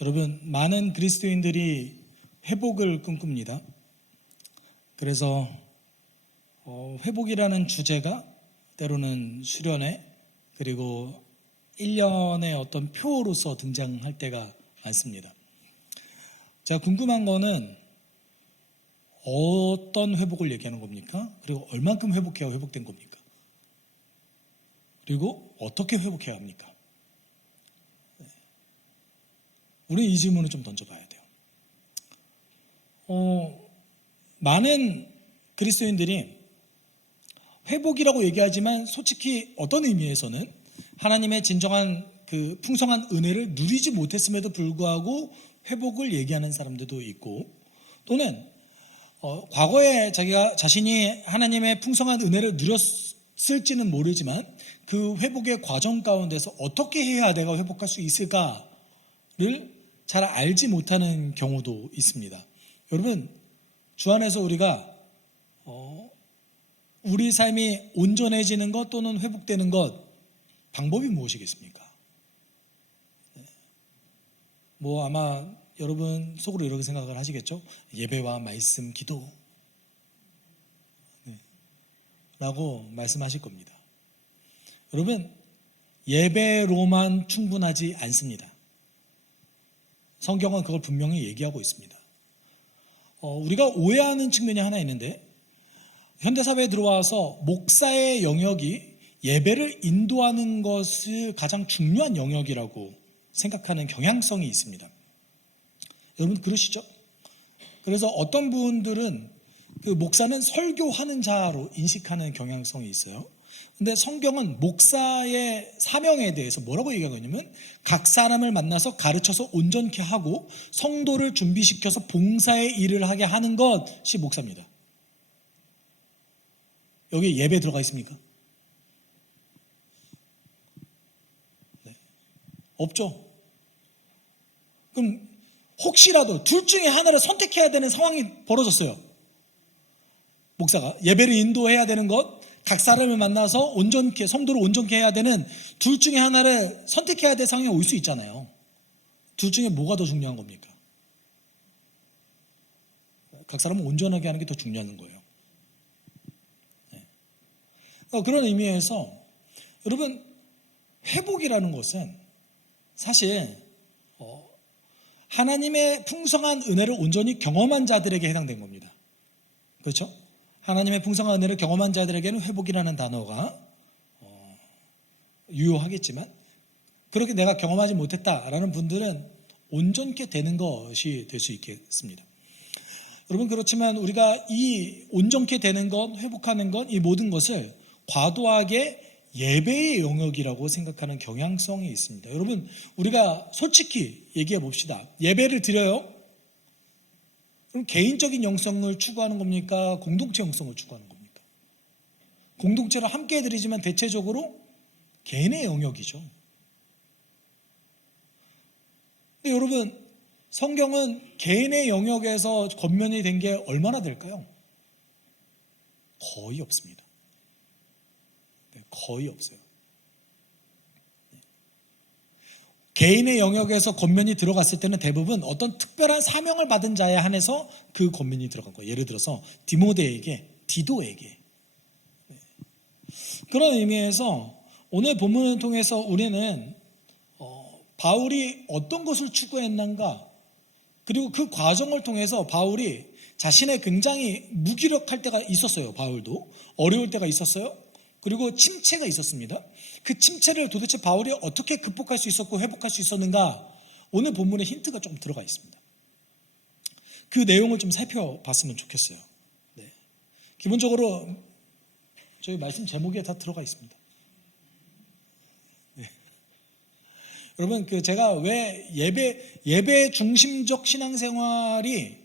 여러분, 많은 그리스도인들이 회복을 꿈꿉니다. 그래서 회복이라는 주제가 때로는 수련회 그리고 1년의 어떤 표로서 등장할 때가 많습니다. 제가 궁금한 거는 어떤 회복을 얘기하는 겁니까? 그리고 얼만큼 회복해야 회복된 겁니까? 그리고 어떻게 회복해야 합니까? 우리 이 질문을 좀 던져봐야 돼요. 많은 그리스도인들이 회복이라고 얘기하지만 솔직히 어떤 의미에서는 하나님의 진정한 그 풍성한 은혜를 누리지 못했음에도 불구하고 회복을 얘기하는 사람들도 있고, 또는 과거에 자신이 하나님의 풍성한 은혜를 누렸을지는 모르지만 그 회복의 과정 가운데서 어떻게 해야 내가 회복할 수 있을까를 잘 알지 못하는 경우도 있습니다. 여러분, 주 안에서 우리가 우리 삶이 온전해지는 것 또는 회복되는 것, 방법이 무엇이겠습니까? 아마 여러분 속으로 이렇게 생각을 하시겠죠? 예배와 말씀, 기도 라고 말씀하실 겁니다. 여러분, 예배로만 충분하지 않습니다. 성경은 그걸 분명히 얘기하고 있습니다. 우리가 오해하는 측면이 하나 있는데, 현대사회에 들어와서 목사의 영역이 예배를 인도하는 것을 가장 중요한 영역이라고 생각하는 경향성이 있습니다. 여러분 그러시죠? 그래서 어떤 분들은 그 목사는 설교하는 자로 인식하는 경향성이 있어요. 근데 성경은 목사의 사명에 대해서 뭐라고 얘기하냐면 각 사람을 만나서 가르쳐서 온전케 하고 성도를 준비시켜서 봉사의 일을 하게 하는 것이 목사입니다. 여기 예배 들어가 있습니까? 네. 없죠. 그럼 혹시라도 둘 중에 하나를 선택해야 되는 상황이 벌어졌어요. 목사가 예배를 인도해야 되는 것, 각 사람을 만나서 온전케, 성도를 온전케 해야 되는 둘 중에 하나를 선택해야 될 상황이 올 수 있잖아요. 둘 중에 뭐가 더 중요한 겁니까? 각 사람은 온전하게 하는 게 더 중요한 거예요. 네. 그런 의미에서 여러분, 회복이라는 것은 사실 하나님의 풍성한 은혜를 온전히 경험한 자들에게 해당된 겁니다. 그렇죠? 하나님의 풍성한 은혜를 경험한 자들에게는 회복이라는 단어가 유효하겠지만, 그렇게 내가 경험하지 못했다라는 분들은 온전케 되는 것이 될 수 있겠습니다. 여러분, 그렇지만 우리가 이 온전케 되는 것, 회복하는 것, 이 모든 것을 과도하게 예배의 영역이라고 생각하는 경향성이 있습니다. 여러분, 우리가 솔직히 얘기해 봅시다. 예배를 드려요? 그럼 개인적인 영성을 추구하는 겁니까? 공동체 영성을 추구하는 겁니까? 공동체를 함께 드리지만 대체적으로 개인의 영역이죠. 근데 여러분, 성경은 개인의 영역에서 권면이 된 게 얼마나 될까요? 거의 없습니다. 거의 없어요. 개인의 영역에서 권면이 들어갔을 때는 대부분 어떤 특별한 사명을 받은 자에 한해서 그 권면이 들어간 거예요. 예를 들어서 디모데에게, 디도에게. 그런 의미에서 오늘 본문을 통해서 우리는 바울이 어떤 것을 추구했는가, 그리고 그 과정을 통해서 바울이 자신의 굉장히 무기력할 때가 있었어요. 바울도 어려울 때가 있었어요. 그리고 침체가 있었습니다. 그 침체를 도대체 바울이 어떻게 극복할 수 있었고 회복할 수 있었는가, 오늘 본문에 힌트가 조금 들어가 있습니다. 그 내용을 좀 살펴봤으면 좋겠어요. 네. 기본적으로 저희 말씀 제목에 다 들어가 있습니다. 네. 여러분, 제가 왜 예배 중심적 신앙생활이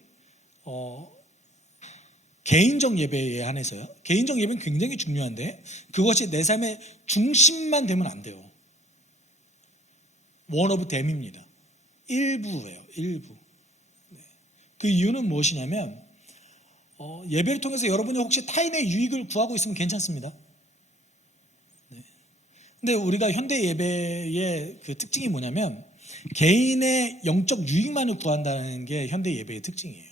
개인적 예배에 한해서요. 개인적 예배는 굉장히 중요한데 그것이 내 삶의 중심만 되면 안 돼요. 원 오브 댐입니다. 일부예요. 일부. 네. 그 이유는 무엇이냐면 예배를 통해서 여러분이 혹시 타인의 유익을 구하고 있으면 괜찮습니다. 네. 근데 우리가 현대 예배의 그 특징이 뭐냐면 개인의 영적 유익만을 구한다는 게 현대 예배의 특징이에요.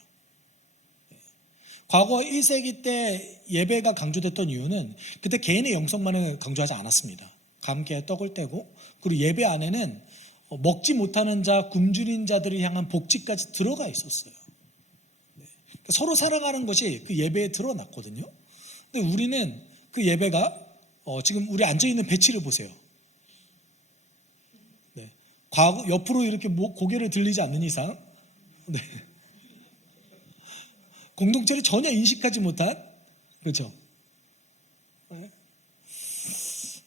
과거 1세기 때 예배가 강조됐던 이유는 그때 개인의 영성만을 강조하지 않았습니다. 감개에 떡을 떼고, 그리고 예배 안에는 먹지 못하는 자, 굶주린 자들을 향한 복지까지 들어가 있었어요. 서로 살아가는 것이 그 예배에 드러났거든요. 근데 우리는 그 예배가 지금 우리 앉아있는 배치를 보세요. 네. 과거 옆으로 이렇게 고개를 들리지 않는 이상, 네. 공동체를 전혀 인식하지 못한, 그렇죠. 네.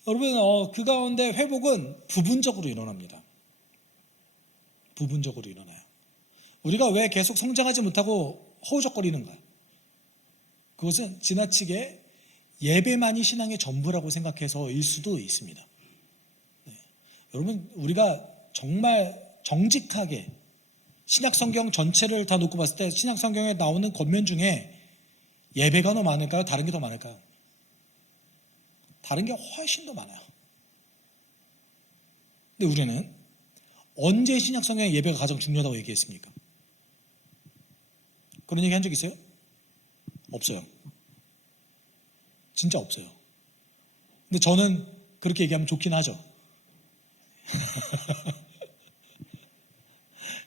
여러분, 그 가운데 회복은 부분적으로 일어납니다. 부분적으로 일어나요. 우리가 왜 계속 성장하지 못하고 허우적거리는가? 그것은 지나치게 예배만이 신앙의 전부라고 생각해서일 수도 있습니다. 네. 여러분, 우리가 정말 정직하게 신약 성경 전체를 다 놓고 봤을 때 신약 성경에 나오는 권면 중에 예배가 더 많을까요? 다른 게 더 많을까요? 다른 게 훨씬 더 많아요. 근데 우리는 언제 신약 성경의 예배가 가장 중요하다고 얘기했습니까? 그런 얘기 한 적 있어요? 없어요. 진짜 없어요. 근데 저는 그렇게 얘기하면 좋긴 하죠.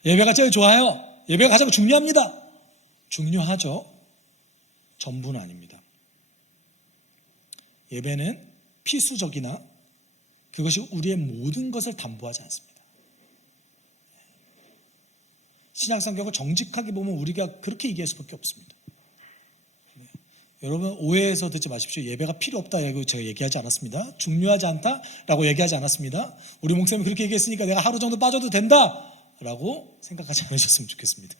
예배가 제일 좋아요. 예배가 가장 중요합니다. 중요하죠. 전부는 아닙니다. 예배는 필수적이나 그것이 우리의 모든 것을 담보하지 않습니다. 신약 성경을 정직하게 보면 우리가 그렇게 얘기할 수밖에 없습니다. 여러분, 오해해서 듣지 마십시오. 예배가 필요 없다고 제가 얘기하지 않았습니다. 중요하지 않다라고 얘기하지 않았습니다. 우리 목사님이 그렇게 얘기했으니까 내가 하루 정도 빠져도 된다라고 생각하지 않으셨으면 좋겠습니다.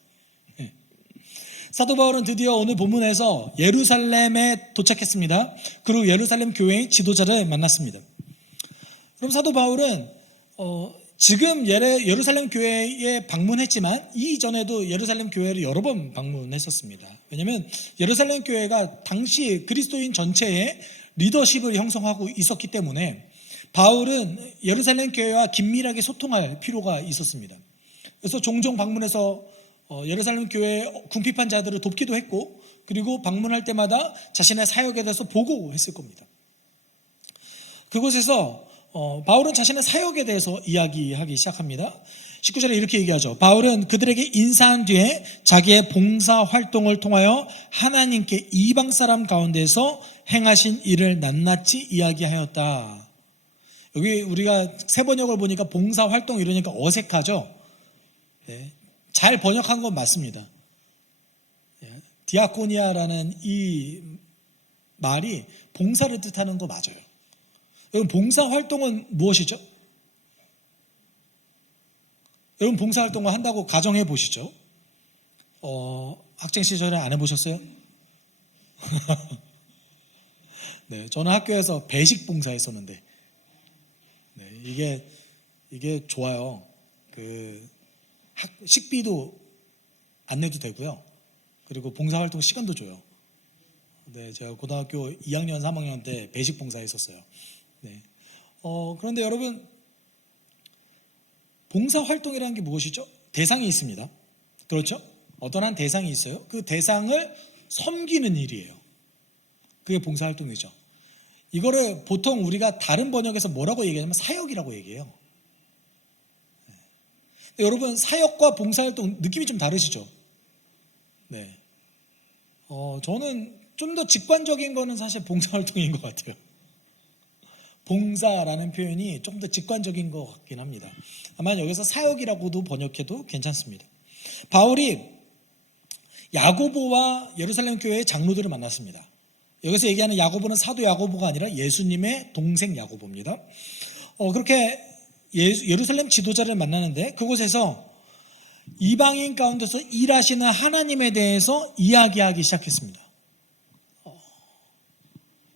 사도 바울은 드디어 오늘 본문에서 예루살렘에 도착했습니다. 그리고 예루살렘 교회의 지도자를 만났습니다. 그럼 사도 바울은 지금 예루살렘 교회에 방문했지만 이전에도 예루살렘 교회를 여러 번 방문했었습니다. 왜냐하면 예루살렘 교회가 당시 그리스도인 전체의 리더십을 형성하고 있었기 때문에 바울은 예루살렘 교회와 긴밀하게 소통할 필요가 있었습니다. 그래서 종종 방문해서 예루살렘 교회의 궁핍한 자들을 돕기도 했고, 그리고 방문할 때마다 자신의 사역에 대해서 보고했을 겁니다. 그곳에서 바울은 자신의 사역에 대해서 이야기하기 시작합니다. 19절에 이렇게 얘기하죠. 바울은 그들에게 인사한 뒤에 자기의 봉사 활동을 통하여 하나님께 이방 사람 가운데서 행하신 일을 낱낱이 이야기하였다. 여기 우리가 새 번역을 보니까 봉사 활동 이러니까 어색하죠. 네. 잘 번역한 건 맞습니다. 디아코니아라는 이 말이 봉사를 뜻하는 거 맞아요. 여러분, 봉사 활동은 무엇이죠? 여러분, 봉사 활동을 한다고 가정해 보시죠. 학창 시절에 안 해보셨어요? 네, 저는 학교에서 배식 봉사했었는데, 네, 이게 좋아요. 식비도 안 내도 되고요. 그리고 봉사활동 시간도 줘요. 네, 제가 고등학교 2학년, 3학년 때 배식 봉사했었어요. 네. 그런데 여러분, 봉사활동이라는 게 무엇이죠? 대상이 있습니다. 그렇죠? 어떤 한 대상이 있어요. 그 대상을 섬기는 일이에요. 그게 봉사활동이죠. 이거를 보통 우리가 다른 번역에서 뭐라고 얘기하냐면 사역이라고 얘기해요. 여러분, 사역과 봉사활동 느낌이 좀 다르시죠? 네. 저는 좀 더 직관적인 거는 사실 봉사활동인 것 같아요. 봉사라는 표현이 좀 더 직관적인 것 같긴 합니다. 다만 여기서 사역이라고도 번역해도 괜찮습니다. 바울이 야고보와 예루살렘 교회의 장로들을 만났습니다. 여기서 얘기하는 야고보는 사도 야고보가 아니라 예수님의 동생 야고보입니다. 그렇게 예루살렘 지도자를 만나는데 그곳에서 이방인 가운데서 일하시는 하나님에 대해서 이야기하기 시작했습니다.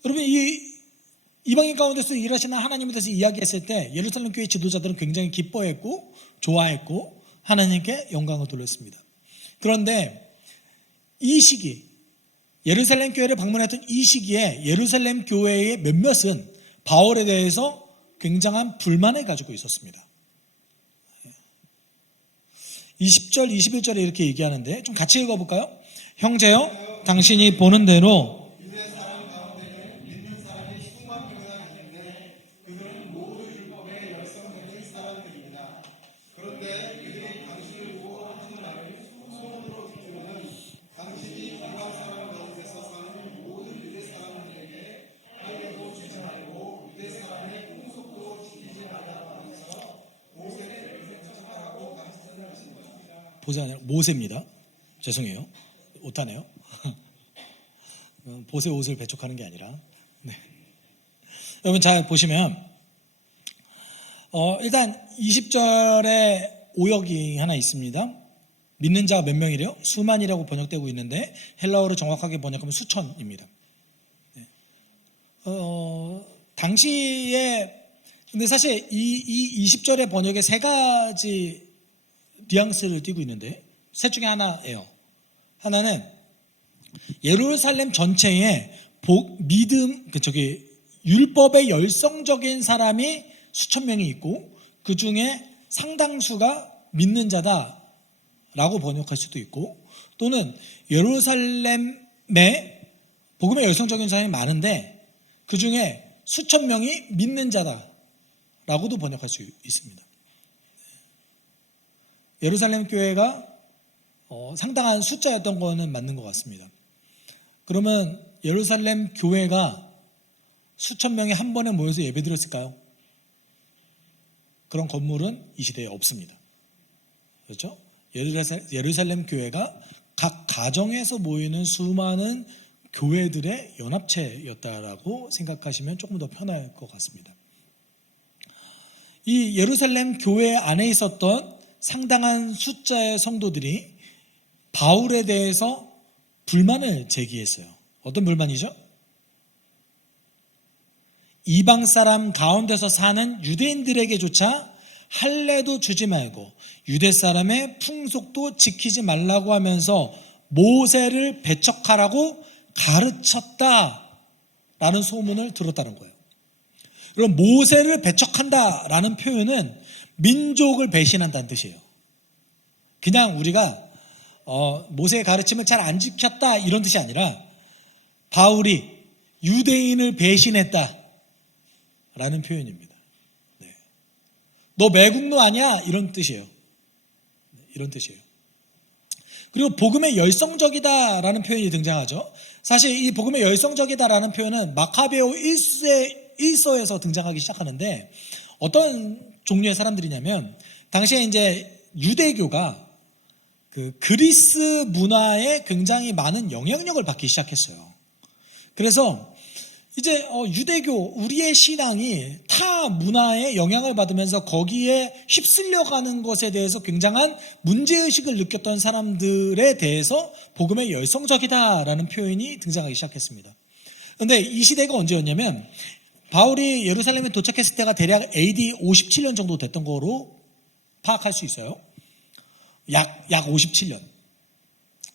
여러분, 이 이방인 가운데서 일하시는 하나님에 대해서 이야기했을 때 예루살렘 교회 지도자들은 굉장히 기뻐했고 좋아했고 하나님께 영광을 돌렸습니다. 그런데 이 시기, 예루살렘 교회를 방문했던 이 시기에 예루살렘 교회의 몇몇은 바울에 대해서 굉장한 불만을 가지고 있었습니다. 20절, 21절에 이렇게 얘기하는데 좀 같이 읽어볼까요? 형제여, 당신이 보는 대로 보세 아니라 모세입니다. 죄송해요. 오타네요. 보세 옷을 배척하는 게 아니라. 네. 여러분 잘 보시면 일단 20절에 오역이 하나 있습니다. 믿는 자가 몇 명이래요? 수만이라고 번역되고 있는데 헬라어로 정확하게 번역하면 수천입니다. 네. 당시에 근데 사실 이 20절의 번역에 세 가지 뉘앙스를 띠고 있는데 셋 중에 하나예요. 하나는 예루살렘 전체에 믿음, 율법의 열성적인 사람이 수천 명이 있고 그 중에 상당수가 믿는 자다라고 번역할 수도 있고, 또는 예루살렘에 복음의 열성적인 사람이 많은데 그 중에 수천 명이 믿는 자다라고도 번역할 수 있습니다. 예루살렘 교회가 상당한 숫자였던 거는 맞는 것 같습니다. 그러면 예루살렘 교회가 수천 명이 한 번에 모여서 예배드렸을까요? 그런 건물은 이 시대에 없습니다. 그렇죠? 예루살렘 교회가 각 가정에서 모이는 수많은 교회들의 연합체였다라고 생각하시면 조금 더 편할 것 같습니다. 이 예루살렘 교회 안에 있었던 상당한 숫자의 성도들이 바울에 대해서 불만을 제기했어요. 어떤 불만이죠? 이방 사람 가운데서 사는 유대인들에게조차 할례도 주지 말고 유대 사람의 풍속도 지키지 말라고 하면서 모세를 배척하라고 가르쳤다라는 소문을 들었다는 거예요. 그럼 모세를 배척한다라는 표현은 민족을 배신한다는 뜻이에요. 그냥 우리가 모세의 가르침을 잘 안 지켰다 이런 뜻이 아니라 바울이 유대인을 배신했다라는 표현입니다. 네. 너 매국노 아니야? 이런 뜻이에요. 이런 뜻이에요. 그리고 복음의 열성적이다라는 표현이 등장하죠. 사실 이 복음의 열성적이다라는 표현은 마카베오 1서에서 등장하기 시작하는데 어떤 종류의 사람들이냐면 당시에 이제 유대교가 그 그리스 문화에 굉장히 많은 영향력을 받기 시작했어요. 그래서 이제 유대교, 우리의 신앙이 타 문화에 영향을 받으면서 거기에 휩쓸려가는 것에 대해서 굉장한 문제의식을 느꼈던 사람들에 대해서 복음의 열성적이다라는 표현이 등장하기 시작했습니다. 그런데 이 시대가 언제였냐면 바울이 예루살렘에 도착했을 때가 대략 AD 57년 정도 됐던 거로 파악할 수 있어요. 약 57년.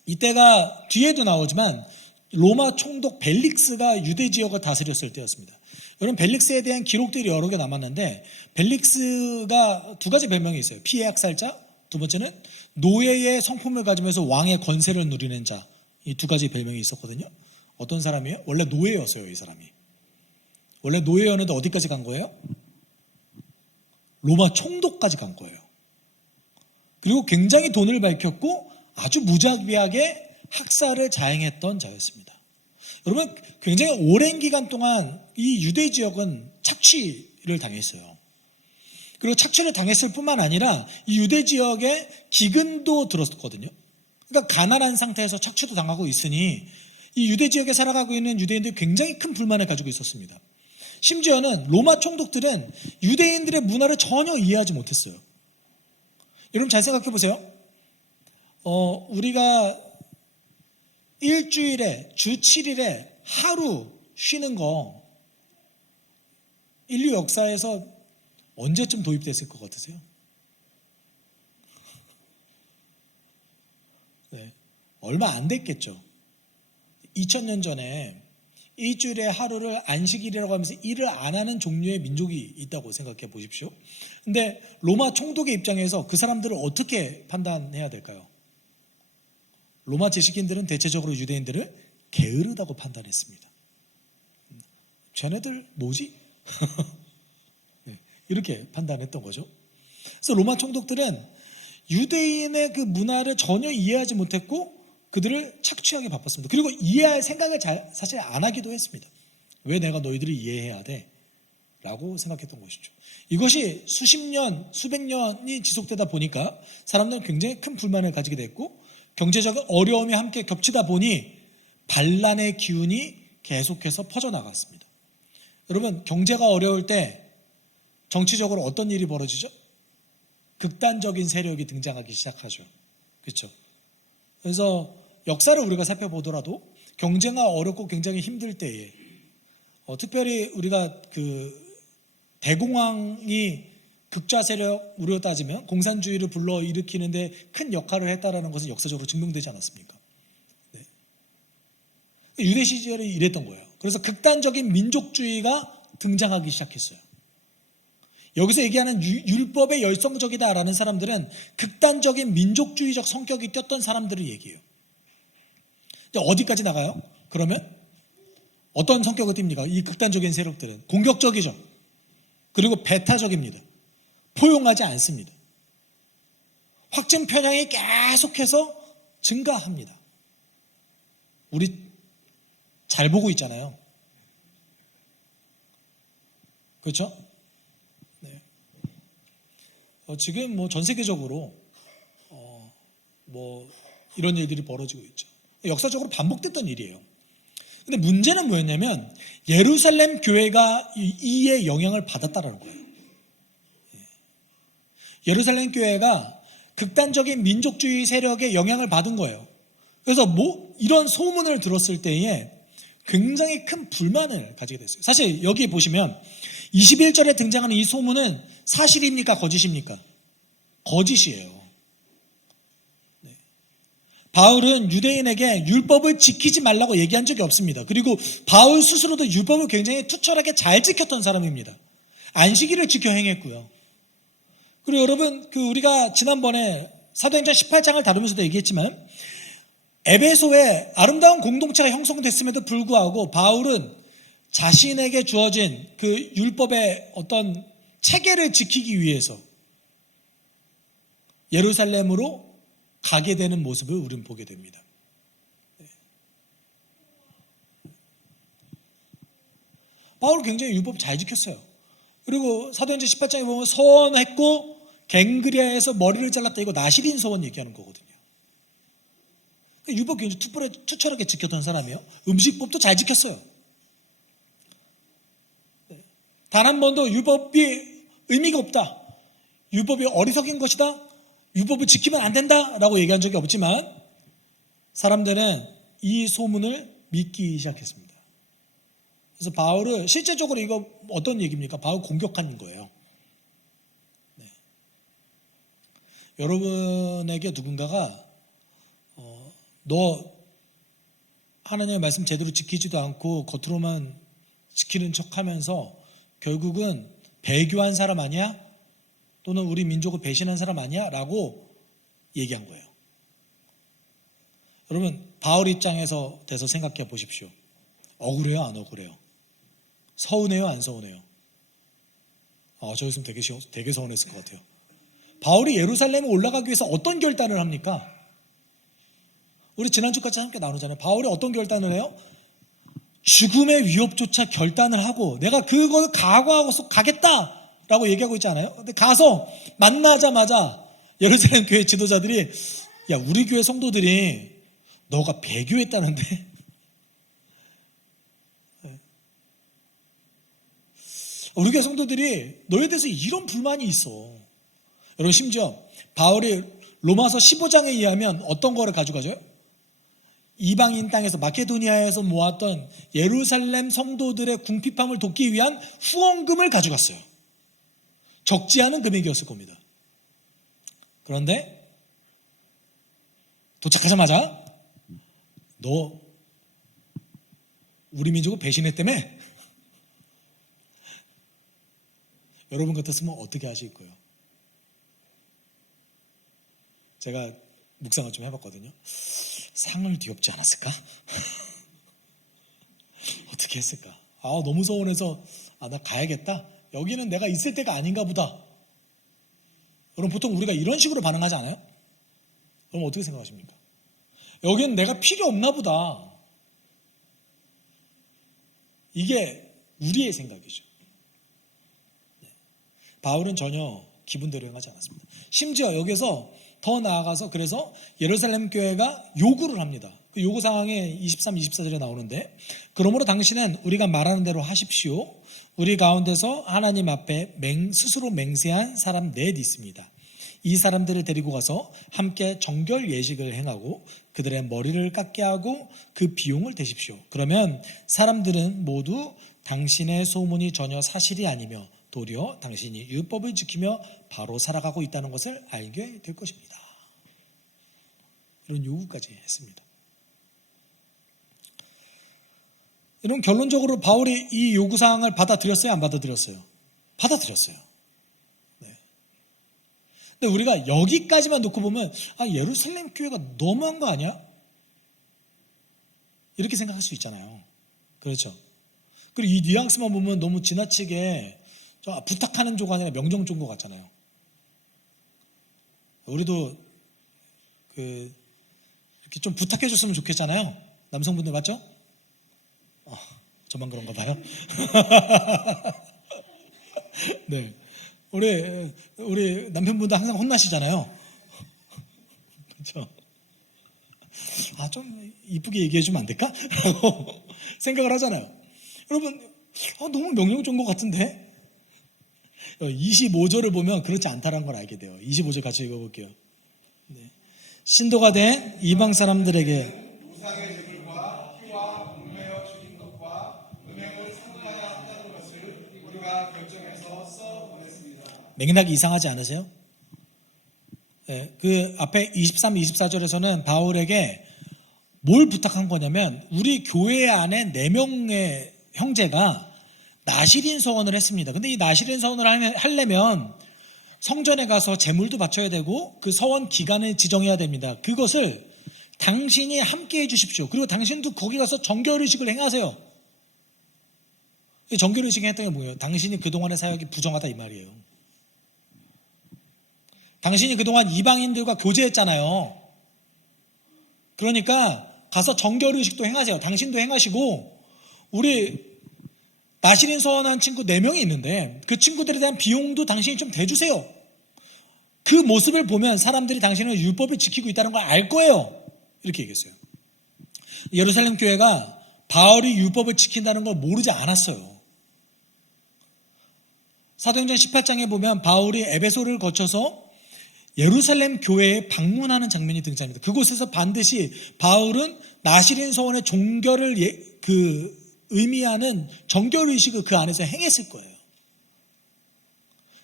이때가 뒤에도 나오지만 로마 총독 벨릭스가 유대 지역을 다스렸을 때였습니다. 여러분 벨릭스에 대한 기록들이 여러 개 남았는데 벨릭스가 두 가지 별명이 있어요. 피해 학살자, 두 번째는 노예의 성품을 가지면서 왕의 권세를 누리는 자. 이 두 가지 별명이 있었거든요. 어떤 사람이에요? 원래 노예였어요, 이 사람이. 원래 노예였는데 어디까지 간 거예요? 로마 총독까지 간 거예요. 그리고 굉장히 돈을 밝혔고 아주 무자비하게 학살을 자행했던 자였습니다. 여러분 굉장히 오랜 기간 동안 이 유대 지역은 착취를 당했어요. 그리고 착취를 당했을 뿐만 아니라 이 유대 지역에 기근도 들었거든요. 그러니까 가난한 상태에서 착취도 당하고 있으니 이 유대 지역에 살아가고 있는 유대인들이 굉장히 큰 불만을 가지고 있었습니다. 심지어는 로마 총독들은 유대인들의 문화를 전혀 이해하지 못했어요. 여러분 잘 생각해 보세요. 우리가 일주일에 주 7일에 하루 쉬는 거 인류 역사에서 언제쯤 도입됐을 것 같으세요? 네, 얼마 안 됐겠죠. 2000년 전에 일주일에 하루를 안식일이라고 하면서 일을 안 하는 종류의 민족이 있다고 생각해 보십시오. 근데 로마 총독의 입장에서 그 사람들을 어떻게 판단해야 될까요? 로마 지식인들은 대체적으로 유대인들을 게으르다고 판단했습니다. 쟤네들 뭐지? 네, 이렇게 판단했던 거죠. 그래서 로마 총독들은 유대인의 그 문화를 전혀 이해하지 못했고 그들을 착취하기 바빴습니다. 그리고 이해할 생각을 사실 안 하기도 했습니다. 왜 내가 너희들을 이해해야 돼? 라고 생각했던 것이죠. 이것이 수십 년, 수백 년이 지속되다 보니까 사람들은 굉장히 큰 불만을 가지게 됐고 경제적 어려움이 함께 겹치다 보니 반란의 기운이 계속해서 퍼져나갔습니다. 여러분, 경제가 어려울 때 정치적으로 어떤 일이 벌어지죠? 극단적인 세력이 등장하기 시작하죠. 그렇죠? 그래서 역사를 우리가 살펴보더라도 경제가 어렵고 굉장히 힘들 때에 특별히 우리가 그 대공황이 극좌 세력 우리로 따지면 공산주의를 불러일으키는데 큰 역할을 했다라는 것은 역사적으로 증명되지 않았습니까? 네. 유대 시절에 이랬던 거예요. 그래서 극단적인 민족주의가 등장하기 시작했어요. 여기서 얘기하는 율법에 열성적이다라는 사람들은 극단적인 민족주의적 성격이 띄었던 사람들을 얘기해요. 어디까지 나가요? 그러면 어떤 성격을 띱니까? 이 극단적인 세력들은 공격적이죠. 그리고 배타적입니다. 포용하지 않습니다. 확증 편향이 계속해서 증가합니다. 우리 잘 보고 있잖아요. 그렇죠? 네. 지금 뭐 전 세계적으로 뭐 이런 일들이 벌어지고 있죠. 역사적으로 반복됐던 일이에요. 근데 문제는 뭐였냐면 예루살렘 교회가 이에 영향을 받았다라는 거예요. 예루살렘 교회가 극단적인 민족주의 세력에 영향을 받은 거예요. 그래서 뭐 이런 소문을 들었을 때에 굉장히 큰 불만을 가지게 됐어요. 사실 여기 보시면 21절에 등장하는 이 소문은 사실입니까? 거짓입니까? 거짓이에요. 바울은 유대인에게 율법을 지키지 말라고 얘기한 적이 없습니다. 그리고 바울 스스로도 율법을 굉장히 투철하게 잘 지켰던 사람입니다. 안식일을 지켜 행했고요. 그리고 여러분, 우리가 지난번에 사도행전 18장을 다루면서도 얘기했지만 에베소에 아름다운 공동체가 형성됐음에도 불구하고 바울은 자신에게 주어진 그 율법의 어떤 체계를 지키기 위해서 예루살렘으로 가게 되는 모습을 우리는 보게 됩니다. 바울은 굉장히 율법 잘 지켰어요. 그리고 사도행전 18장에 보면 서원했고 갱그리아에서 머리를 잘랐다, 이거 나시린 서원 얘기하는 거거든요. 율법 굉장히 투철하게 지켰던 사람이에요. 음식법도 잘 지켰어요. 단 한 번도 율법이 의미가 없다, 율법이 어리석인 것이다, 율법을 지키면 안 된다라고 얘기한 적이 없지만 사람들은 이 소문을 믿기 시작했습니다. 그래서 바울은 실제적으로 이거 어떤 얘기입니까? 바울 공격한 거예요. 네. 여러분에게 누군가가 너 하나님의 말씀 제대로 지키지도 않고 겉으로만 지키는 척하면서 결국은 배교한 사람 아니야? 또는 우리 민족을 배신한 사람 아니야? 라고 얘기한 거예요. 여러분, 바울 입장에서 돼서 생각해 보십시오. 억울해요? 안 억울해요? 서운해요? 안 서운해요? 저 있으면 되게 서운했을 것 같아요. 바울이 예루살렘에 올라가기 위해서 어떤 결단을 합니까? 우리 지난주까지 함께 나누잖아요. 바울이 어떤 결단을 해요? 죽음의 위협조차 결단을 하고 내가 그걸 각오하고 가겠다 라고 얘기하고 있지 않아요? 근데 가서 만나자마자 예루살렘 교회 지도자들이, 야, 우리 교회 성도들이 너가 배교했다는데? 우리 교회 성도들이 너에 대해서 이런 불만이 있어. 여러분, 심지어 바울이 로마서 15장에 의하면 어떤 거를 가져가죠? 이방인 땅에서 마케도니아에서 모았던 예루살렘 성도들의 궁핍함을 돕기 위한 후원금을 가져갔어요. 적지 않은 금액이었을 겁니다. 그런데 도착하자마자 너 우리 민족을 배신했다며? 여러분 같았으면 어떻게 하실 거예요? 제가 묵상을 좀 해봤거든요. 상을 뒤엎지 않았을까? 어떻게 했을까? 너무 서운해서 나 가야겠다. 여기는 내가 있을 때가 아닌가 보다. 여러분 보통 우리가 이런 식으로 반응하지 않아요? 여러분 어떻게 생각하십니까? 여기는 내가 필요 없나 보다. 이게 우리의 생각이죠. 바울은 전혀 기분대로 행하지 않았습니다. 심지어 여기서 더 나아가서 그래서 예루살렘 교회가 요구를 합니다. 그 요구 상황에 23, 24절에 나오는데, 그러므로 당신은 우리가 말하는 대로 하십시오. 우리 가운데서 하나님 앞에 스스로 맹세한 사람 넷 있습니다. 이 사람들을 데리고 가서 함께 정결 예식을 행하고 그들의 머리를 깎게 하고 그 비용을 대십시오. 그러면 사람들은 모두 당신의 소문이 전혀 사실이 아니며 도리어 당신이 율법을 지키며 바로 살아가고 있다는 것을 알게 될 것입니다. 이런 요구까지 했습니다. 이런 결론적으로 바울이 이 요구사항을 받아들였어요? 안 받아들였어요? 받아들였어요. 네. 근데 우리가 여기까지만 놓고 보면 예루살렘 교회가 너무한 거 아니야? 이렇게 생각할 수 있잖아요. 그렇죠? 그리고 이 뉘앙스만 보면 너무 지나치게 부탁하는 조가 아니라 명령 준 것 같잖아요. 우리도 이렇게 좀 부탁해 줬으면 좋겠잖아요. 남성분들 맞죠? 저만 그런가 봐요. 네, 우리 남편분도 항상 혼나시잖아요. 그렇죠? 좀 이쁘게 얘기해 주면 안 될까? 라고 생각을 하잖아요. 여러분, 너무 명령 준 것 같은데? 25절을 보면 그렇지 않다는 걸 알게 돼요. 25절 같이 읽어볼게요. 네. 신도가 된 이방 사람들에게 우상의 제물과 피와 목매어 죽인 것과 음행을 상하여 한다는 것을 우리가 결정해서 써 보냈습니다. 맥락이 이상하지 않으세요? 네, 그 앞에 23, 24절에서는 바울에게 뭘 부탁한 거냐면 우리 교회 안에 4명의 형제가 나시린 서원을 했습니다. 근데 이 나시린 서원을 하려면 성전에 가서 제물도 바쳐야 되고 그 서원 기간을 지정해야 됩니다. 그것을 당신이 함께 해주십시오. 그리고 당신도 거기 가서 정결의식을 행하세요. 정결의식 했던 게 뭐예요? 당신이 그동안의 사역이 부정하다 이 말이에요. 당신이 그동안 이방인들과 교제했잖아요. 그러니까 가서 정결의식도 행하세요. 당신도 행하시고 우리 나시린 서원한 친구 4명이 있는데 그 친구들에 대한 비용도 당신이 좀 대주세요. 그 모습을 보면 사람들이 당신은 율법을 지키고 있다는 걸 알 거예요. 이렇게 얘기했어요. 예루살렘 교회가 바울이 율법을 지킨다는 걸 모르지 않았어요. 사도행전 18장에 보면 바울이 에베소를 거쳐서 예루살렘 교회에 방문하는 장면이 등장합니다. 그곳에서 반드시 바울은 나시린 서원의 종결을 의미하는 정결의식을 그 안에서 행했을 거예요.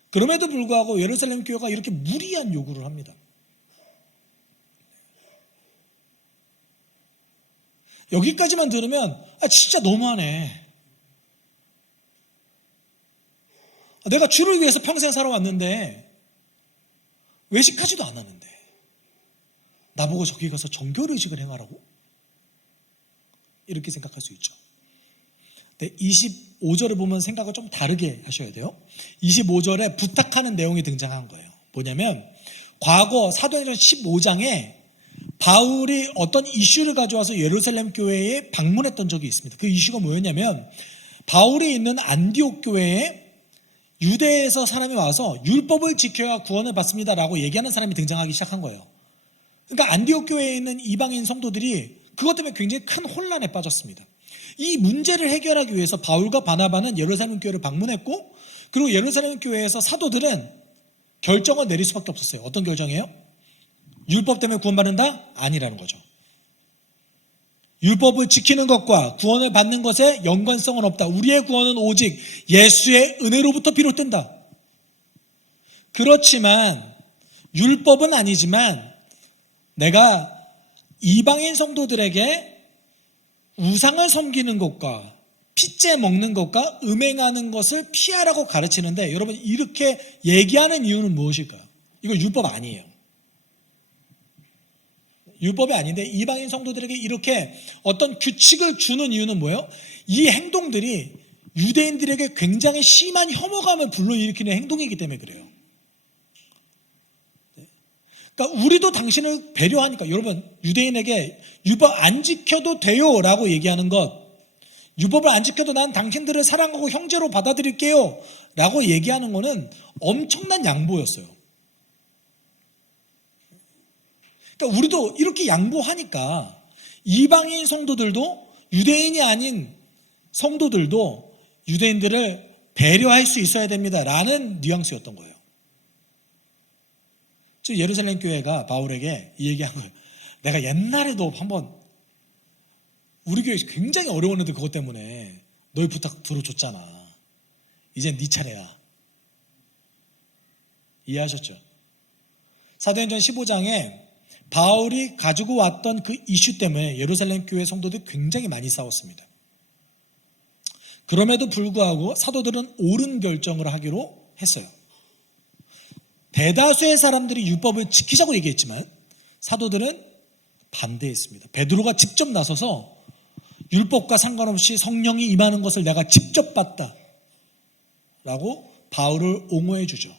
그럼에도 불구하고 예루살렘 교회가 이렇게 무리한 요구를 합니다. 여기까지만 들으면 진짜 너무하네. 내가 주를 위해서 평생 살아왔는데 외식하지도 않았는데 나보고 저기 가서 정결의식을 행하라고? 이렇게 생각할 수 있죠. 25절을 보면 생각을 좀 다르게 하셔야 돼요. 25절에 부탁하는 내용이 등장한 거예요. 뭐냐면 과거 사도행전 15장에 바울이 어떤 이슈를 가져와서 예루살렘 교회에 방문했던 적이 있습니다. 그 이슈가 뭐였냐면 바울이 있는 안디옥 교회에 유대에서 사람이 와서 율법을 지켜야 구원을 받습니다라고 얘기하는 사람이 등장하기 시작한 거예요. 그러니까 안디옥 교회에 있는 이방인 성도들이 그것 때문에 굉장히 큰 혼란에 빠졌습니다. 이 문제를 해결하기 위해서 바울과 바나바는 예루살렘 교회를 방문했고 그리고 예루살렘 교회에서 사도들은 결정을 내릴 수밖에 없었어요. 어떤 결정이에요? 율법 때문에 구원받는다? 아니라는 거죠. 율법을 지키는 것과 구원을 받는 것에 연관성은 없다. 우리의 구원은 오직 예수의 은혜로부터 비롯된다. 그렇지만 율법은 아니지만 내가 이방인 성도들에게 우상을 섬기는 것과 핏째 먹는 것과 음행하는 것을 피하라고 가르치는데, 여러분 이렇게 얘기하는 이유는 무엇일까요? 이거 율법 아니에요. 율법이 아닌데 이방인 성도들에게 이렇게 어떤 규칙을 주는 이유는 뭐예요? 이 행동들이 유대인들에게 굉장히 심한 혐오감을 불러일으키는 행동이기 때문에 그래요. 그러니까 우리도 당신을 배려하니까, 여러분 유대인에게 율법 안 지켜도 돼요 라고 얘기하는 것, 율법을 안 지켜도 난 당신들을 사랑하고 형제로 받아들일게요 라고 얘기하는 거는 엄청난 양보였어요. 그러니까 우리도 이렇게 양보하니까 이방인 성도들도, 유대인이 아닌 성도들도 유대인들을 배려할 수 있어야 됩니다 라는 뉘앙스였던 거예요. 즉 예루살렘 교회가 바울에게 이 얘기한 거예요. 내가 옛날에도 한번 우리 교회 굉장히 어려웠는데 그것 때문에 너희 부탁 들어줬잖아. 이젠 네 차례야. 이해하셨죠? 사도행전 15장에 바울이 가지고 왔던 그 이슈 때문에 예루살렘 교회 성도들이 굉장히 많이 싸웠습니다. 그럼에도 불구하고 사도들은 옳은 결정을 하기로 했어요. 대다수의 사람들이 율법을 지키자고 얘기했지만 사도들은 반대했습니다. 베드로가 직접 나서서 율법과 상관없이 성령이 임하는 것을 내가 직접 봤다 라고 바울을 옹호해 주죠.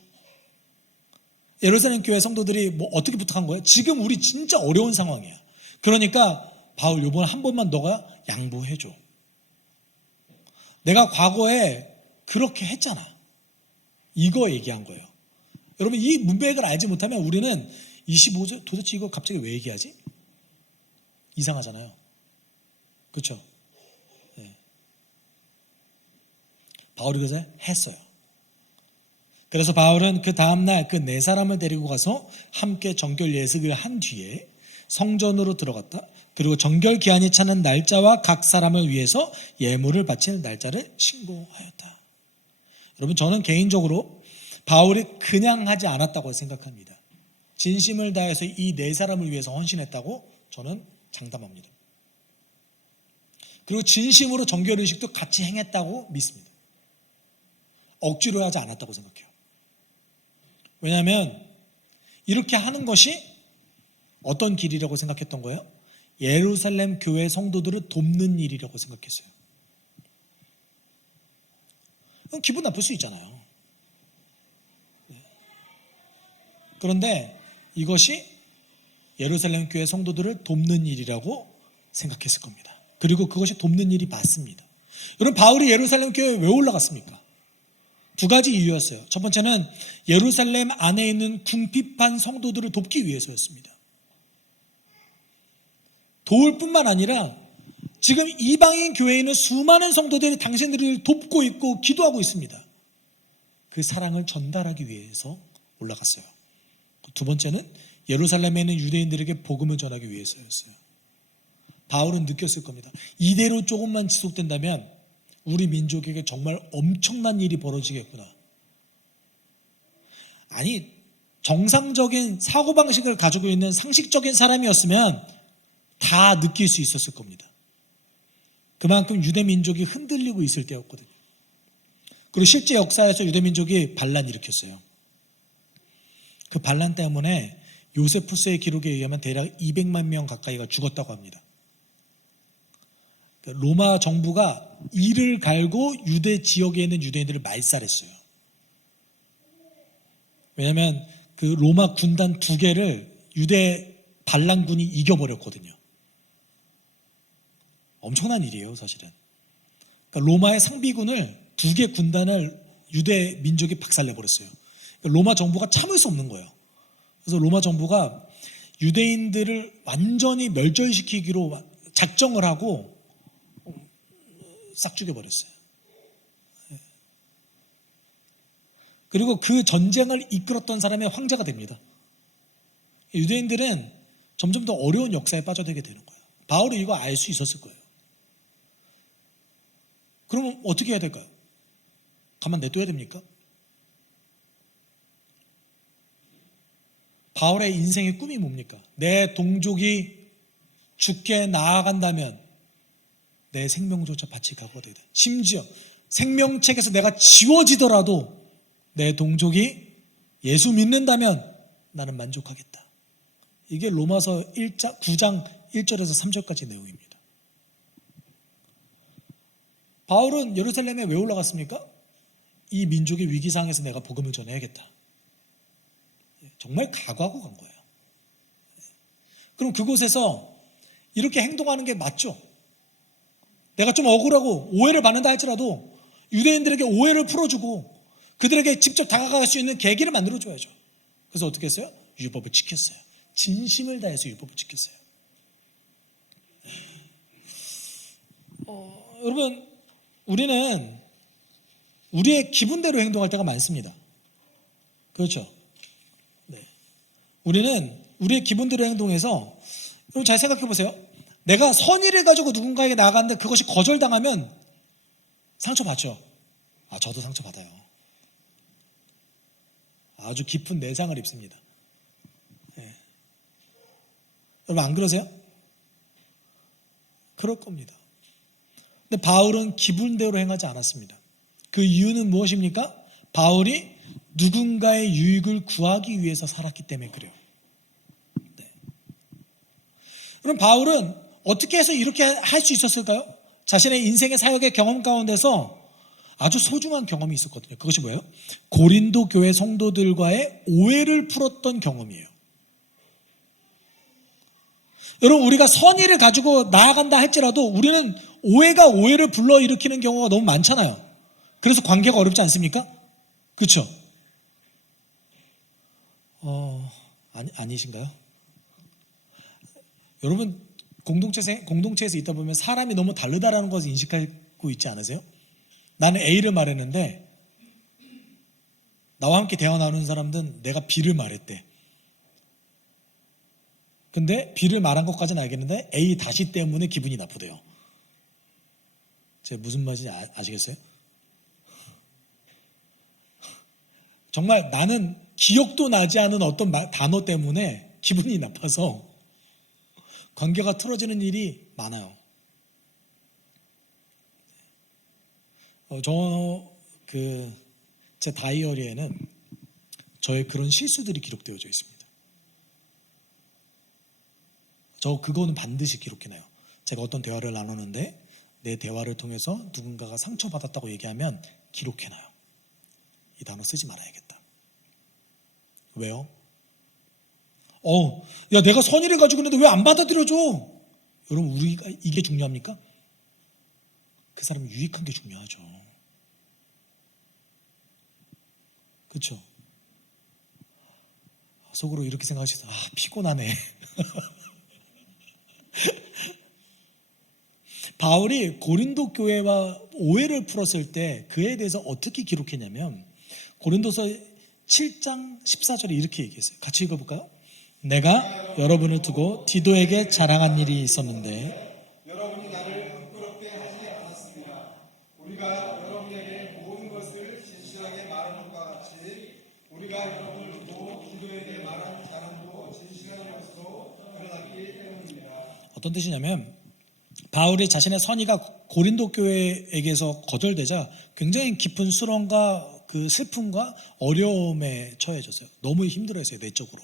예루살렘 교회 성도들이 뭐 어떻게 부탁한 거예요? 지금 우리 진짜 어려운 상황이야. 그러니까 바울 요번에 한 번만 너가 양보해 줘. 내가 과거에 그렇게 했잖아. 이거 얘기한 거예요. 여러분 이 문맥을 알지 못하면 우리는 25절 도대체 이거 갑자기 왜 얘기하지? 이상하잖아요. 그렇죠? 네. 바울이 그래서 했어요. 그래서 바울은 그 다음날 그 네 사람을 데리고 가서 함께 정결 예식을 한 뒤에 성전으로 들어갔다. 그리고 정결 기한이 차는 날짜와 각 사람을 위해서 예물을 바칠 날짜를 신고하였다. 여러분 저는 개인적으로 바울이 그냥 하지 않았다고 생각합니다. 진심을 다해서 이 네 사람을 위해서 헌신했다고 저는 장담합니다. 그리고 진심으로 정결의식도 같이 행했다고 믿습니다. 억지로 하지 않았다고 생각해요. 왜냐하면 이렇게 하는 것이 어떤 길이라고 생각했던 거예요? 예루살렘 교회 성도들을 돕는 일이라고 생각했어요. 기분 나쁠 수 있잖아요. 그런데 이것이 예루살렘 교회 성도들을 돕는 일이라고 생각했을 겁니다. 그리고 그것이 돕는 일이 맞습니다. 여러분 바울이 예루살렘 교회에 왜 올라갔습니까? 두 가지 이유였어요. 첫 번째는 예루살렘 안에 있는 궁핍한 성도들을 돕기 위해서였습니다. 도울 뿐만 아니라 지금 이방인 교회에 있는 수많은 성도들이 당신들을 돕고 있고 기도하고 있습니다. 그 사랑을 전달하기 위해서 올라갔어요. 두 번째는 예루살렘에 있는 유대인들에게 복음을 전하기 위해서였어요. 바울은 느꼈을 겁니다. 이대로 조금만 지속된다면 우리 민족에게 정말 엄청난 일이 벌어지겠구나. 아니 정상적인 사고방식을 가지고 있는 상식적인 사람이었으면 다 느낄 수 있었을 겁니다. 그만큼 유대민족이 흔들리고 있을 때였거든요. 그리고 실제 역사에서 유대민족이 반란 일으켰어요. 그 반란 때문에 요세푸스의 기록에 의하면 대략 200만 명 가까이가 죽었다고 합니다. 로마 정부가 이를 갈고 유대 지역에 있는 유대인들을 말살했어요. 왜냐하면 그 로마 군단 2개를 유대 반란군이 이겨버렸거든요. 엄청난 일이에요, 사실은. 그러니까 로마의 상비군을 2개 군단을 유대 민족이 박살내버렸어요. 그러니까 로마 정부가 참을 수 없는 거예요. 그래서 로마 정부가 유대인들을 완전히 멸절시키기로 작정을 하고 싹 죽여버렸어요. 그리고 그 전쟁을 이끌었던 사람이 황제가 됩니다. 유대인들은 점점 더 어려운 역사에 빠져들게 되는 거예요. 바울이 이거 알 수 있었을 거예요. 그러면 어떻게 해야 될까요? 가만 냅둬야 됩니까? 바울의 인생의 꿈이 뭡니까? 내 동족이 죽게 나아간다면 내 생명조차 바칠 각오가 되거든. 심지어 생명책에서 내가 지워지더라도 내 동족이 예수 믿는다면 나는 만족하겠다. 이게 로마서 9장 1절에서 3절까지 내용입니다. 바울은 예루살렘에 왜 올라갔습니까? 이 민족의 위기 상황에서 내가 복음을 전해야겠다. 정말 각오하고 간 거예요. 그럼 그곳에서 이렇게 행동하는 게 맞죠? 내가 좀 억울하고 오해를 받는다 할지라도 유대인들에게 오해를 풀어주고 그들에게 직접 다가갈 수 있는 계기를 만들어줘야죠. 그래서 어떻게 했어요? 율법을 지켰어요. 진심을 다해서 율법을 지켰어요. 여러분, 우리는 우리의 기분대로 행동할 때가 많습니다. 그렇죠? 네. 우리는 우리의 기분대로 행동해서, 여러분 잘 생각해 보세요. 내가 선의를 가지고 누군가에게 나아갔는데 그것이 거절당하면 상처받죠. 저도 상처받아요. 아주 깊은 내상을 입습니다. 네. 여러분 안 그러세요? 그럴 겁니다. 근데 바울은 기분대로 행하지 않았습니다. 그 이유는 무엇입니까? 바울이 누군가의 유익을 구하기 위해서 살았기 때문에 그래요. 네. 그럼 바울은 어떻게 해서 이렇게 할 수 있었을까요? 자신의 인생의 사역의 경험 가운데서 아주 소중한 경험이 있었거든요. 그것이 뭐예요? 고린도 교회 성도들과의 오해를 풀었던 경험이에요. 여러분, 우리가 선의를 가지고 나아간다 할지라도 우리는 오해가 오해를 불러일으키는 경우가 너무 많잖아요. 그래서 관계가 어렵지 않습니까? 그렇죠? 아니신가요? 여러분, 공동체에서 있다 보면 사람이 너무 다르다라는 것을 인식하고 있지 않으세요? 나는 A를 말했는데 나와 함께 대화 나누는 사람들은 내가 B를 말했대. 근데 B를 말한 것까지는 알겠는데 A 다시 때문에 기분이 나쁘대요. 제가 무슨 말인지 아시겠어요? 정말 나는 기억도 나지 않은 어떤 단어 때문에 기분이 나빠서 관계가 틀어지는 일이 많아요. 제 다이어리에는 저의 그런 실수들이 기록되어져 있습니다. 그거는 반드시 기록해놔요. 제가 어떤 대화를 나누는데 내 대화를 통해서 누군가가 상처받았다고 얘기하면 기록해놔요. 이 단어 쓰지 말아야겠다. 왜요? 야, 내가 선의를 가지고 있는데 왜 안 받아들여줘? 여러분, 우리가 이게 중요합니까? 그 사람이 유익한 게 중요하죠. 그렇죠? 속으로 이렇게 생각하시죠. 피곤하네. 바울이 고린도 교회와 오해를 풀었을 때 그에 대해서 어떻게 기록했냐면 고린도서 7장 14절에 이렇게 얘기했어요. 같이 읽어볼까요? 내가 여러분을 두고 디도에게 자랑한 일이 있었는데 여러분이 나를 부끄럽게 하지 않았습니다. 우리가 여러분에게 모든 것을 진실하게 말한 것과 같이 우리가 여러분을 두고 디도에게 말한 자랑도 진실한 것으로 드러났기 때문입니다. 어떤 뜻이냐면 바울이 자신의 선의가 고린도 교회에게서 거절되자 굉장히 깊은 수렁과 그 슬픔과 어려움에 처해졌어요. 너무 힘들어했어요, 내적으로.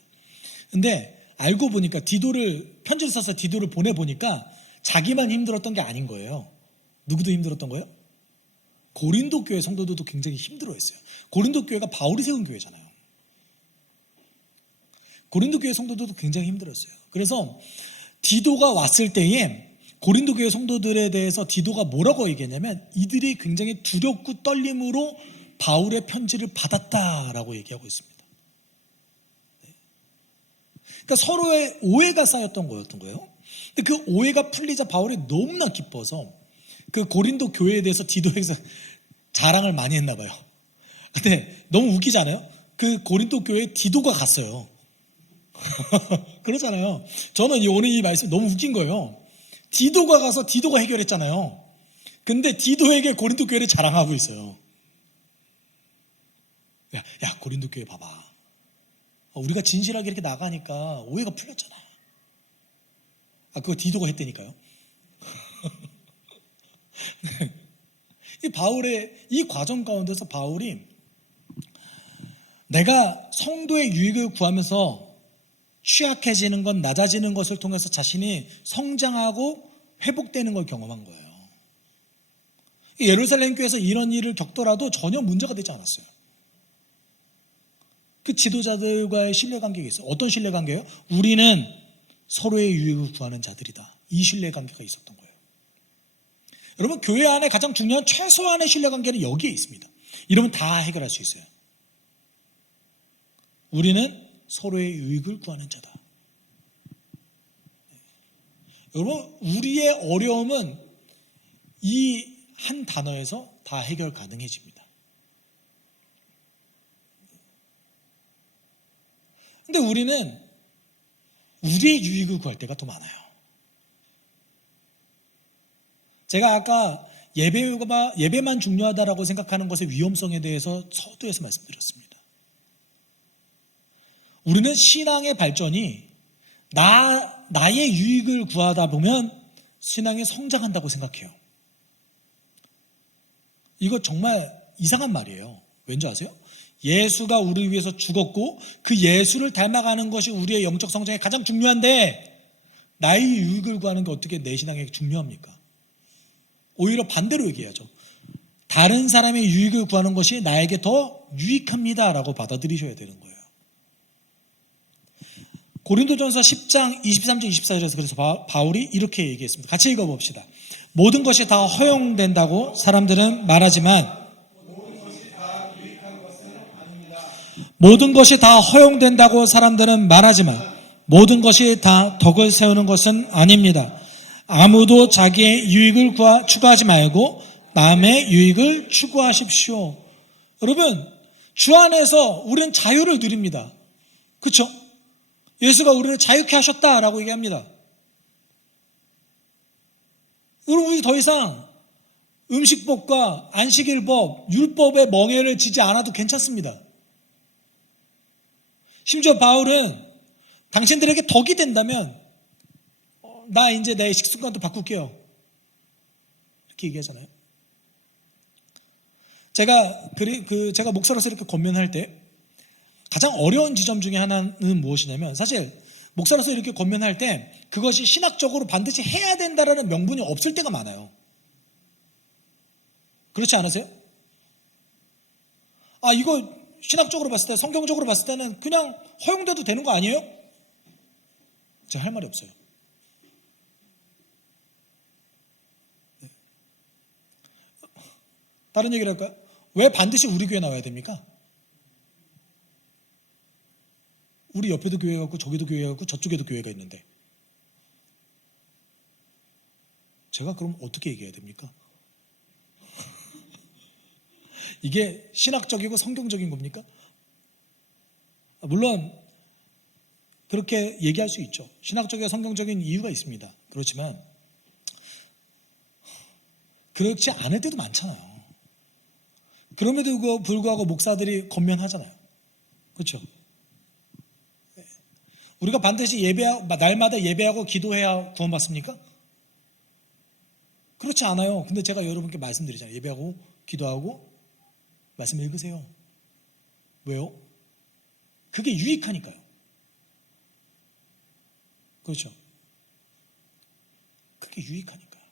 근데 알고 보니까 편지를 써서 디도를 보내보니까 자기만 힘들었던 게 아닌 거예요. 누구도 힘들었던 거예요? 고린도 교회 성도들도 굉장히 힘들어했어요. 고린도 교회가 바울이 세운 교회잖아요. 고린도 교회 성도들도 굉장히 힘들었어요. 그래서 디도가 왔을 때에 고린도 교회 성도들에 대해서 디도가 뭐라고 얘기했냐면 이들이 굉장히 두렵고 떨림으로 바울의 편지를 받았다라고 얘기하고 있습니다. 그러니까 서로의 오해가 쌓였던 거였던 거예요. 근데 그 오해가 풀리자 바울이 너무나 기뻐서 그 고린도 교회에 대해서 디도에서 자랑을 많이 했나 봐요. 근데 너무 웃기지 않아요? 그 고린도 교회에 디도가 갔어요. 그렇잖아요. 저는 오늘 이 말씀 너무 웃긴 거예요. 디도가 가서 디도가 해결했잖아요. 근데 디도에게 고린도 교회를 자랑하고 있어요. 야, 고린도 교회 봐봐. 우리가 진실하게 이렇게 나가니까 오해가 풀렸잖아. 그거 디도가 했다니까요. 이 바울의 이 과정 가운데서 바울이 내가 성도의 유익을 구하면서 취약해지는 것, 낮아지는 것을 통해서 자신이 성장하고 회복되는 걸 경험한 거예요. 예루살렘 교회에서 이런 일을 겪더라도 전혀 문제가 되지 않았어요. 그 지도자들과의 신뢰관계가 있어요. 어떤 신뢰관계예요? 우리는 서로의 유익을 구하는 자들이다. 이 신뢰관계가 있었던 거예요. 여러분, 교회 안에 가장 중요한 최소한의 신뢰관계는 여기에 있습니다. 이러면 다 해결할 수 있어요. 우리는 서로의 유익을 구하는 자다. 여러분, 우리의 어려움은 이 한 단어에서 다 해결 가능해집니다. 근데 우리는 우리의 유익을 구할 때가 더 많아요. 제가 아까 예배만 중요하다라고 생각하는 것의 위험성에 대해서 서두에서 말씀드렸습니다. 우리는 신앙의 발전이 나의 유익을 구하다 보면 신앙이 성장한다고 생각해요. 이거 정말 이상한 말이에요. 왠지 아세요? 예수가 우리를 위해서 죽었고 그 예수를 닮아가는 것이 우리의 영적 성장에 가장 중요한데 나의 유익을 구하는 게 어떻게 내 신앙에 중요합니까? 오히려 반대로 얘기하죠. 다른 사람의 유익을 구하는 것이 나에게 더 유익합니다라고 받아들이셔야 되는 거예요. 고린도전서 10장 23절 24절에서 그래서 바울이 이렇게 얘기했습니다. 같이 읽어봅시다. 모든 것이 다 허용된다고 사람들은 말하지만 모든 것이 다 허용된다고 사람들은 말하지만 모든 것이 다 덕을 세우는 것은 아닙니다. 아무도 자기의 유익을 추구하지 말고 남의 유익을 추구하십시오. 여러분, 주 안에서 우리는 자유를 누립니다. 그렇죠? 예수가 우리를 자유케 하셨다라고 얘기합니다. 우리 더 이상 음식법과 안식일법, 율법의 멍에를 지지 않아도 괜찮습니다. 심지어 바울은 당신들에게 덕이 된다면 나 이제 내 식습관도 바꿀게요. 이렇게 얘기하잖아요. 제가 목사로서 이렇게 권면할 때 가장 어려운 지점 중에 하나는 무엇이냐면 사실 목사로서 이렇게 권면할 때 그것이 신학적으로 반드시 해야 된다라는 명분이 없을 때가 많아요. 그렇지 않으세요? 이거 신학적으로 봤을 때, 성경적으로 봤을 때는 그냥 허용돼도 되는 거 아니에요? 제가 할 말이 없어요. 네. 다른 얘기를 할까요? 왜 반드시 우리 교회 나와야 됩니까? 우리 옆에도 교회가 있고 저기도 교회가 있고 저쪽에도 교회가 있는데 제가 그럼 어떻게 얘기해야 됩니까? 이게 신학적이고 성경적인 겁니까? 물론 그렇게 얘기할 수 있죠. 신학적이고 성경적인 이유가 있습니다. 그렇지만 그렇지 않을 때도 많잖아요. 그럼에도 불구하고 목사들이 권면하잖아요. 그렇죠? 우리가 반드시 날마다 예배하고 기도해야 구원받습니까? 그렇지 않아요. 근데 제가 여러분께 말씀드리잖아요. 예배하고 기도하고 말씀 읽으세요. 왜요? 그게 유익하니까요. 그렇죠? 그게 유익하니까요.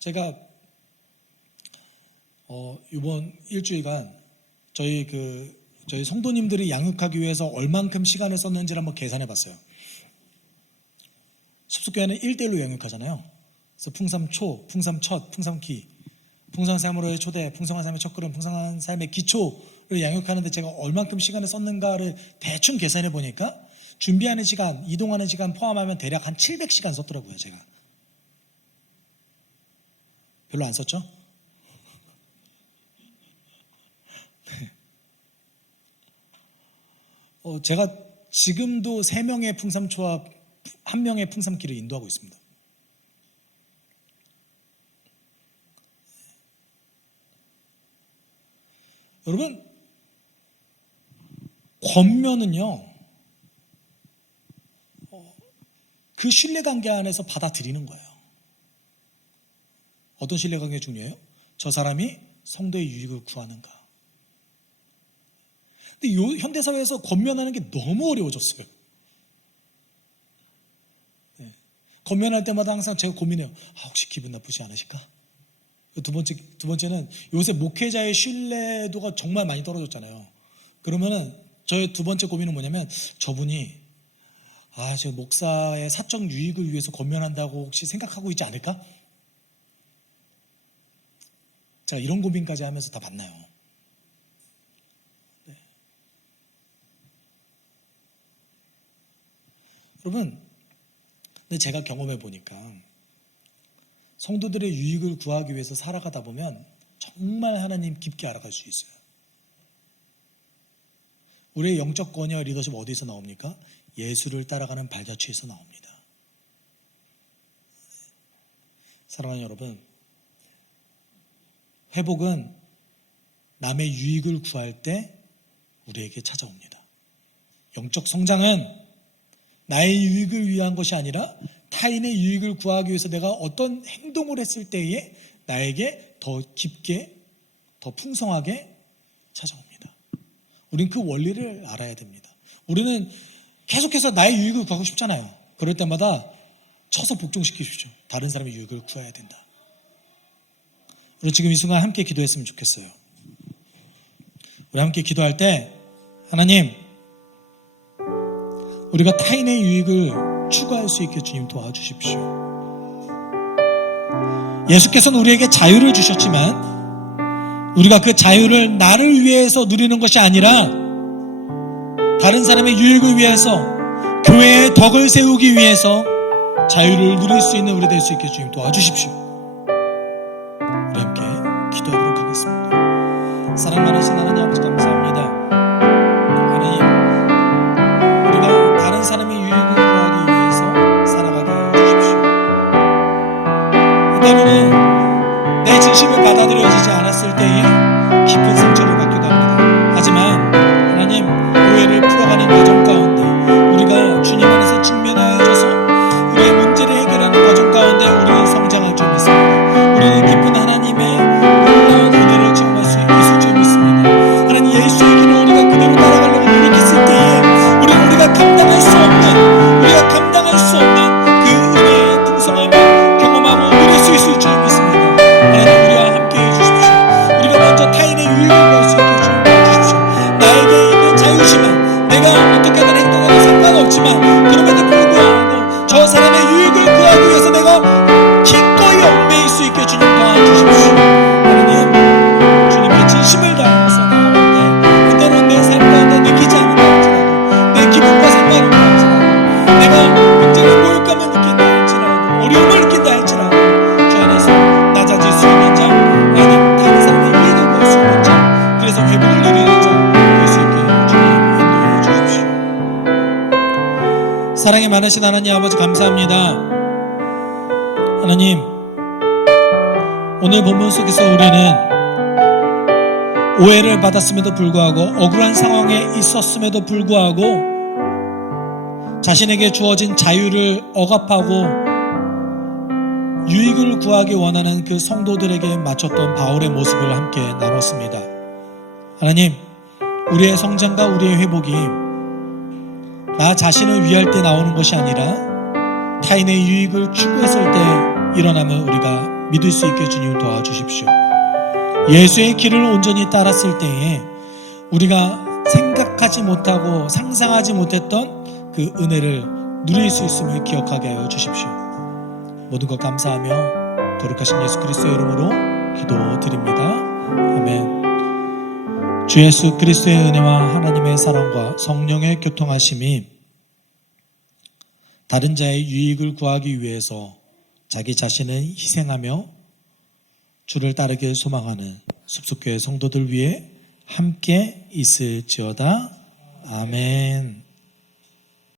제가 이번 일주일간 저희 성도님들이 양육하기 위해서 얼만큼 시간을 썼는지를 한번 계산해 봤어요. subs교회는 1대1로 양육하잖아요. 그래서 풍삼초, 풍삼첫, 풍삼기, 풍성한 삶으로의 초대, 풍성한 삶의 첫걸음, 풍성한 삶의 기초를 양육하는데 제가 얼만큼 시간을 썼는가를 대충 계산해 보니까 준비하는 시간, 이동하는 시간 포함하면 대략 한 700시간 썼더라고요. 제가 별로 안 썼죠? 제가 지금도 3명의 풍삼초와 1명의 풍삼기를 인도하고 있습니다. 여러분, 권면은요, 그 신뢰관계 안에서 받아들이는 거예요. 어떤 신뢰관계가 중요해요? 저 사람이 성도의 유익을 구하는가. 근데 현대사회에서 권면하는 게 너무 어려워졌어요. 네. 권면할 때마다 항상 제가 고민해요. 혹시 기분 나쁘지 않으실까? 두 번째는 요새 목회자의 신뢰도가 정말 많이 떨어졌잖아요. 그러면은 저의 두 번째 고민은 뭐냐면, 저분이 제 목사의 사적 유익을 위해서 권면한다고 혹시 생각하고 있지 않을까? 제가 이런 고민까지 하면서 다 만나요. 네. 여러분, 근데 제가 경험해 보니까 성도들의 유익을 구하기 위해서 살아가다 보면 정말 하나님 깊게 알아갈 수 있어요. 우리의 영적 권위와 리더십 어디서 나옵니까? 예수를 따라가는 발자취에서 나옵니다. 사랑하는 여러분, 회복은 남의 유익을 구할 때 우리에게 찾아옵니다. 영적 성장은 나의 유익을 위한 것이 아니라 타인의 유익을 구하기 위해서 내가 어떤 행동을 했을 때에 나에게 더 깊게, 더 풍성하게 찾아옵니다. 우린 그 원리를 알아야 됩니다. 우리는 계속해서 나의 유익을 구하고 싶잖아요. 그럴 때마다 쳐서 복종시키십시오. 다른 사람의 유익을 구해야 된다. 우리 지금 이 순간 함께 기도했으면 좋겠어요. 우리 함께 기도할 때, 하나님, 우리가 타인의 유익을 추구할 수 있게 주님 도와주십시오. 예수께서는 우리에게 자유를 주셨지만 우리가 그 자유를 나를 위해서 누리는 것이 아니라 다른 사람의 유익을 위해서, 교회의 덕을 세우기 위해서 자유를 누릴 수 있는 우리 될 수 있게 주님 도와주십시오. 우리 함께 기도하도록 하겠습니다. 사랑 많으신 하나님 아버지 감사합니다. 하나님, 우리가 다른 사람의 유익을 구하기 위해서 살아가게 하여 주십시오. 때로는 내 진심을 받아들여지지 않았을 때에 깊은 상처를 받기도 합니다. 하지만 하나님, 오해를 풀어가는 과정 가운데 우리가 주님 안에서 직면하여져서 우리의 문제를 해결하는 과정 가운데 우리는 성장할 줄 믿습니다. 우리는 깊은 하나님의 놀라운 은혜를 체험할 수 있을 줄 믿습니다. 하나님, 예수의 길을 우리가 그대로 따라가려고 노력했을 때에 우리가 감당할 수 없는 그 은혜의 풍성함을 경험하고 누릴 수 있을 줄 믿습니다. 하나님, 우리와 함께 해주십시오. 우리가 먼저 타인의 유익을 구할 수 있게 주십시오. 나에게 있는 자유지만, 내가 어떻게든 행동해도 상관없지만, 그럼에도 불구하고 저 사람의 유익을 구하기 위해서 내가 기꺼이 얽매일 수 있게 주님 도와주십시오. 하나님, 주님의 진심을 다해서 나아갈 때 때로는 내 삶 가운데 느끼지 않는 것 할지라도, 내 기분과 상관없는 것 할지라도, 내가 굉장히 모욕감을 느낀다 할지라도, 어려움을 느낀다 할지라도 주 안에서 낮아질 수 있는 자, 하나님, 다른 사람의 유익을 구할 수 있는 자, 그래서 회복을 누리는 자 될 수 있게 주님 인도해 주십시오. 사랑이 많으신 하나님 아버지 감사합니다. 하나님, 오늘 본문 속에서 우리는 오해를 받았음에도 불구하고, 억울한 상황에 있었음에도 불구하고 자신에게 주어진 자유를 억압하고 유익을 구하기 원하는 그 성도들에게 맞췄던 바울의 모습을 함께 나눴습니다. 하나님, 우리의 성장과 우리의 회복이 나 자신을 위할 때 나오는 것이 아니라 타인의 유익을 추구했을 때 일어남을 우리가 믿을 수 있게 주님 도와주십시오. 예수의 길을 온전히 따랐을 때에 우리가 생각하지 못하고 상상하지 못했던 그 은혜를 누릴 수 있음을 기억하게 하여 주십시오. 모든 것 감사하며 거룩하신 예수 그리스도의 이름으로 기도드립니다. 아멘. 주 예수 그리스도의 은혜와 하나님의 사랑과 성령의 교통하심이 다른 자의 유익을 구하기 위해서 자기 자신을 희생하며 주를 따르길 소망하는 숲속교회 성도들 위해 함께 있을지어다. 아멘.